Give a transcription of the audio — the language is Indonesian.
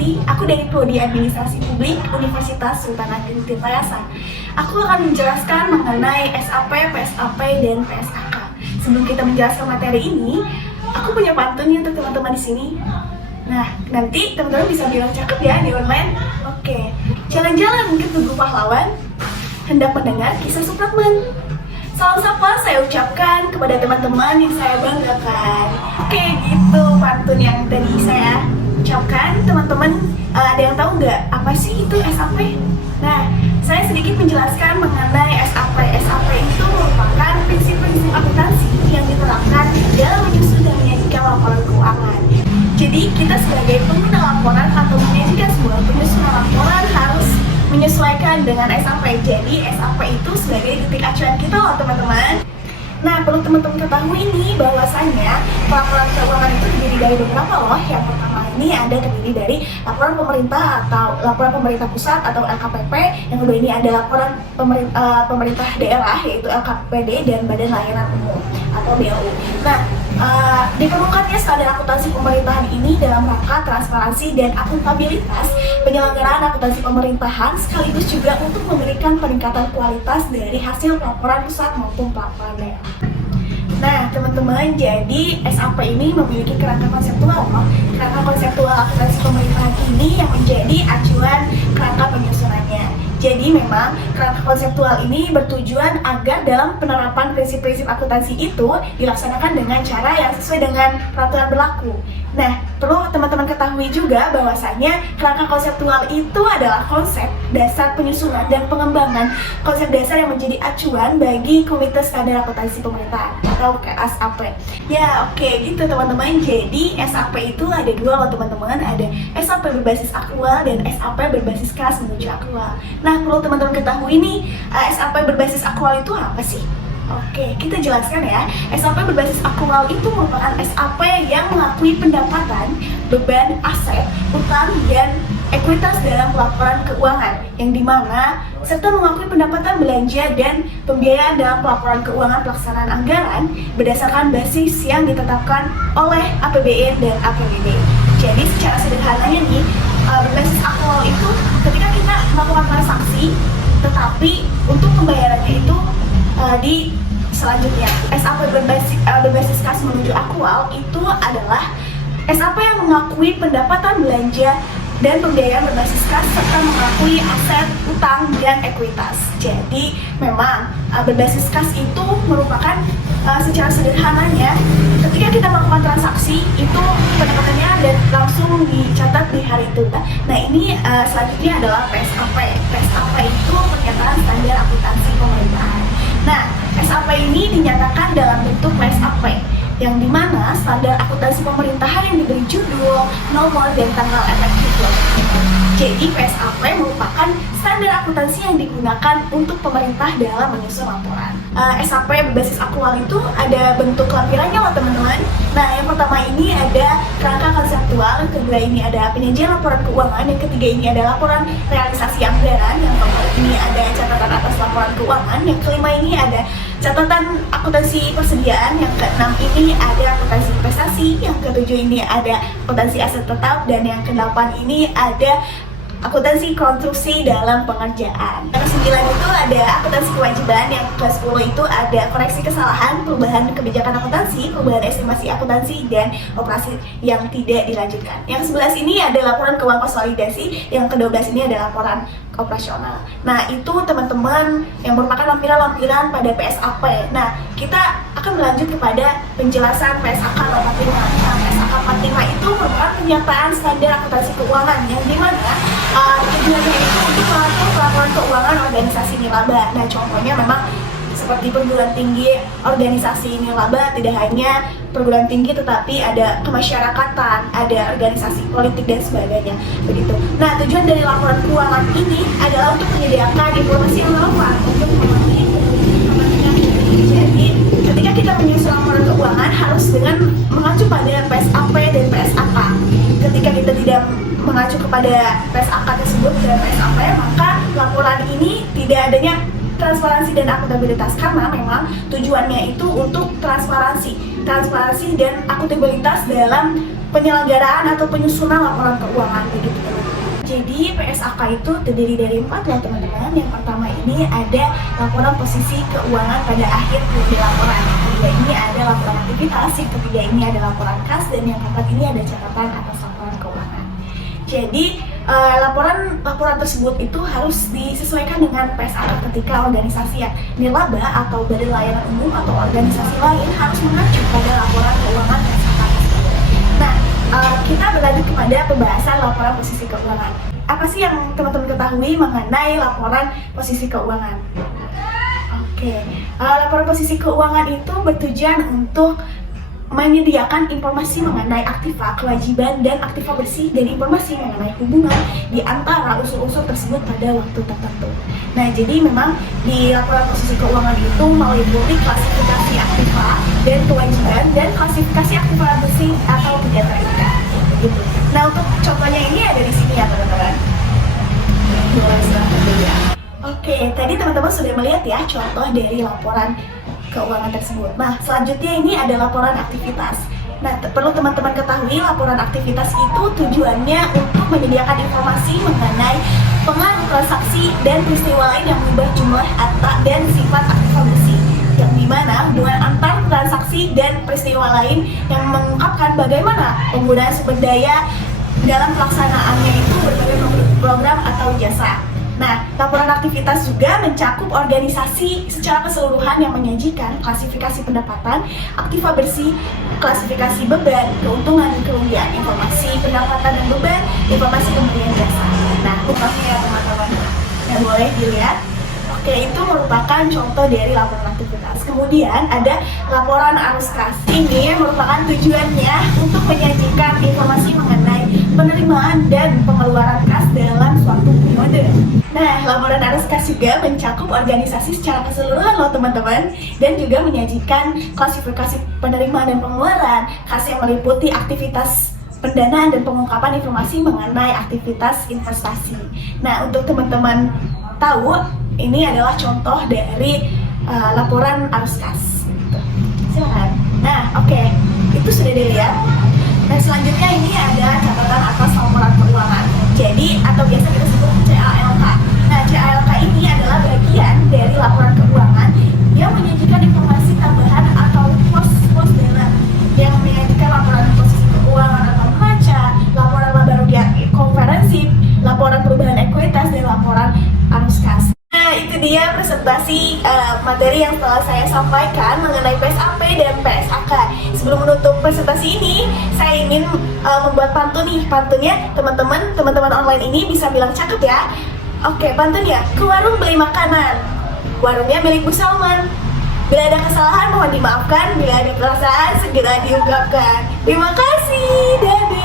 Susanti, aku dari Prodi Administrasi Publik Universitas Sultan Hasanuddin Tayassan. Aku akan menjelaskan mengenai SAP, PSAP, dan PSAK. Sebelum kita menjelaskan materi ini, aku punya pantun nih untuk teman-teman di sini. Nah, nanti teman-teman bisa bilang cakep ya di online. Oke, jalan-jalan ke Tugu Pahlawan, hendak mendengar kisah Supratman. Salam sapa saya ucapkan kepada teman-teman yang saya banggakan. Oke, gitu pantun yang tadi saya ucapkan. Teman-teman, ada yang tahu nggak apa sih itu SAP? Nah, saya sedikit menjelaskan mengenai SAP. SAP itu merupakan prinsip-prinsip akuntansi yang diterapkan dalam menyusun dan menyajikan laporan keuangan. Jadi, kita sebagai pengguna laporan atau menyajikan sebuah penyusunan laporan harus menyesuaikan dengan SAP. Jadi, SAP itu sebagai titik acuan kita loh teman-teman. Nah, perlu teman-teman ketahui ini bahwasanya laporan keuangan itu terdiri dari beberapa loh. Yang pertama ini ada terdiri dari laporan pemerintah atau laporan pemerintah pusat atau LKPP. Yang kedua ini ada laporan pemerintah daerah yaitu LKPD dan Badan Layanan Umum atau BLU. Nah, diperlukannya standar akuntansi pemerintahan ini dalam rangka transparansi dan akuntabilitas penyelenggaraan akuntansi pemerintahan sekaligus juga untuk memberikan peningkatan kualitas dari hasil laporan pusat maupun laporan daerah. Nah, teman-teman, jadi SAP ini memiliki kerangka konseptual. Kerangka konseptual akuntansi pemerintahan ini yang menjadi acuan kerangka penyusunannya. Jadi memang kerangka konseptual ini bertujuan agar dalam penerapan prinsip-prinsip akuntansi itu dilaksanakan dengan cara yang sesuai dengan peraturan berlaku. Nah, perlu teman-teman ketahui juga bahwasanya kerangka konseptual itu adalah konsep dasar penyusunan dan pengembangan konsep dasar yang menjadi acuan bagi Komite Standar Akuntansi Pemerintahan atau SAP. Ya, oke gitu teman-teman. Jadi SAP itu ada dua loh teman-teman, ada SAP berbasis akrual dan SAP berbasis kas menuju akrual. Nah, perlu teman-teman ketahui nih, SAP berbasis akrual itu apa sih? Oke, kita jelaskan ya. SAP berbasis akrual itu merupakan SAP yang mengakui pendapatan, beban, aset, utang, dan ekuitas dalam laporan keuangan, yang dimana serta mengakui pendapatan belanja dan pembiayaan dalam pelaporan keuangan pelaksanaan anggaran berdasarkan basis yang ditetapkan oleh APBN dan APBD. Jadi secara sederhananya nih, berbasis akrual itu ketika kita melakukan transaksi, tetapi untuk pembayarannya itu di selanjutnya. SAP berbasis kas menuju akrual itu adalah SAP yang mengakui pendapatan belanja dan pembiayaan berbasis kas serta mengakui aset, utang, dan ekuitas. Jadi memang berbasis kas itu merupakan secara sederhananya ketika kita melakukan transaksi itu pendapatannya dan langsung dicatat di hari itu. Nah, ini selanjutnya adalah PSAP. PSAP itu pernyataan standar akuntansi pemerintahan. Nah, SAP ini dinyatakan dalam bentuk PSAP, yang dimana standar akuntansi pemerintahan yang diberi judul, nomor, dan tanggal efektif. Jadi PSAP merupakan standar akuntansi yang digunakan untuk pemerintah dalam menyusun laporan. SAP berbasis akrual itu ada bentuk lampirannya loh teman-teman. Nah, yang pertama ini ada kerangka konseptual, yang kedua ini ada penyajian laporan keuangan, yang ketiga ini ada laporan realisasi anggaran, yang keempat ini ada catatan atas laporan keuangan, yang kelima ini ada catatan akuntansi persediaan, yang keenam ini ada akuntansi investasi, yang ketujuh ini ada akuntansi aset tetap, dan yang kedelapan ini ada akuntansi konstruksi dalam pengerjaan. Yang ke-9 itu ada akuntansi kewajiban, yang ke-10 itu ada koreksi kesalahan, perubahan kebijakan akuntansi, perubahan estimasi akuntansi, dan operasi yang tidak dilanjutkan. Yang ke-11 ini ada laporan keuangan konsolidasi, yang ke-12 ini ada laporan operasional. Nah, itu teman-teman yang merupakan lampiran-lampiran pada PSAP. Nah, kita akan berlanjut kepada penjelasan PSAK nomor 45. Nah, PSAK 45 itu merupakan pernyataan standar akuntansi keuangan, yang dimana tujuannya itu untuk mengatur pelaporan keuangan organisasi nirlaba. Nah, contohnya memang seperti perguruan tinggi organisasi nirlaba, tidak hanya perguruan tinggi tetapi ada kemasyarakatan, ada organisasi politik dan sebagainya, begitu. Nah, tujuan dari laporan keuangan ini adalah untuk menyediakan informasi yang relevan untuk memenuhi kepentingan. Jadi, ketika kita menyusun laporan keuangan harus dengan mengacu pada PSAP dan PSAK. Ketika kita tidak mengacu kepada PSAK tersebut dan PSAP, maka laporan ini tidak adanya transparansi dan akuntabilitas, karena memang tujuannya itu untuk transparansi dan akuntabilitas dalam penyelenggaraan atau penyusunan laporan keuangan, begitu. Jadi PSAK itu terdiri dari 4 ya teman-teman. Yang pertama ini ada laporan posisi keuangan pada akhir periode laporan. Yang kedua ini ada laporan aktivitas. Yang ketiga ini ada laporan kas. Dan yang keempat ini ada catatan atas laporan keuangan. Jadi laporan tersebut itu harus disesuaikan dengan PSAK ketika organisasi yang nirlaba atau badan layanan umum atau organisasi lain harus mengacu pada laporan keuangan PSAK. Nah, kita berlanjut kepada pembahasan laporan posisi keuangan. Apa sih yang teman-teman ketahui mengenai laporan posisi keuangan? Laporan posisi keuangan itu bertujuan untuk menyediakan informasi mengenai aktiva, kewajiban, dan aktiva bersih dan informasi mengenai hubungan di antara unsur-unsur tersebut pada waktu tertentu. Nah, jadi memang di laporan posisi keuangan itu meliputi klasifikasi aktiva dan kewajiban dan klasifikasi aktiva bersih atau tidak terikat. Gitu. Nah, untuk contohnya ini ada di sini ya teman-teman. Tadi teman-teman sudah melihat ya contoh dari laporan keuangan tersebut. Nah, selanjutnya ini ada laporan aktivitas. Nah, perlu teman-teman ketahui laporan aktivitas itu tujuannya untuk menyediakan informasi mengenai pengaruh transaksi dan peristiwa lain yang mengubah jumlah harta dan sifat aktiva bersih. Yang dimana hubungan antar transaksi dan peristiwa lain yang mengungkapkan bagaimana penggunaan sumber daya dalam pelaksanaannya itu berbagai program atau jasa. Nah, laporan aktivitas juga mencakup organisasi secara keseluruhan yang menyajikan klasifikasi pendapatan, aktiva bersih, klasifikasi beban, keuntungan dan kerugian, informasi pendapatan dan beban, informasi pemberian jasa. Nah, contohnya ya teman-teman, yang boleh dilihat. Itu merupakan contoh dari laporan aktivitas. Kemudian ada laporan arus kas. Ini merupakan tujuannya untuk menyajikan informasi mengenai penerimaan dan pengeluaran kas dalam suatu periode. Nah, laporan arus kas juga mencakup organisasi secara keseluruhan loh teman-teman, dan juga menyajikan klasifikasi penerimaan dan pengeluaran kas yang meliputi aktivitas pendanaan dan pengungkapan informasi mengenai aktivitas investasi. Nah, untuk teman-teman tahu, ini adalah contoh dari laporan arus kas. Silakan. Nah, itu sudah dilihat. Nah, selanjutnya ini ada catatan atas laporan keuangan. Jadi, atau biasa kita sebut CALK. Nah, CALK ini adalah bagian dari laporan keuangan yang menyajikan informasi tambahan atau pos-pos dalam yang menyajikan laporan posisi keuangan atau neraca, laporan laba rugi komprehensif, laporan perubahan ekuitas, dan laporan arus kas. Nah, itu dia presentasi materi yang telah saya sampaikan mengenai PSAP dan PSAK. Sebelum menutup presentasi ini, saya ingin membuat pantun nih. Pantunnya teman-teman online ini bisa bilang cakep ya. Pantun ya. Ke warung beli makanan, warungnya milik Bu Salman. Bila ada kesalahan mohon dimaafkan, bila ada perasaan segera diungkapkan. Terima kasih, dadah.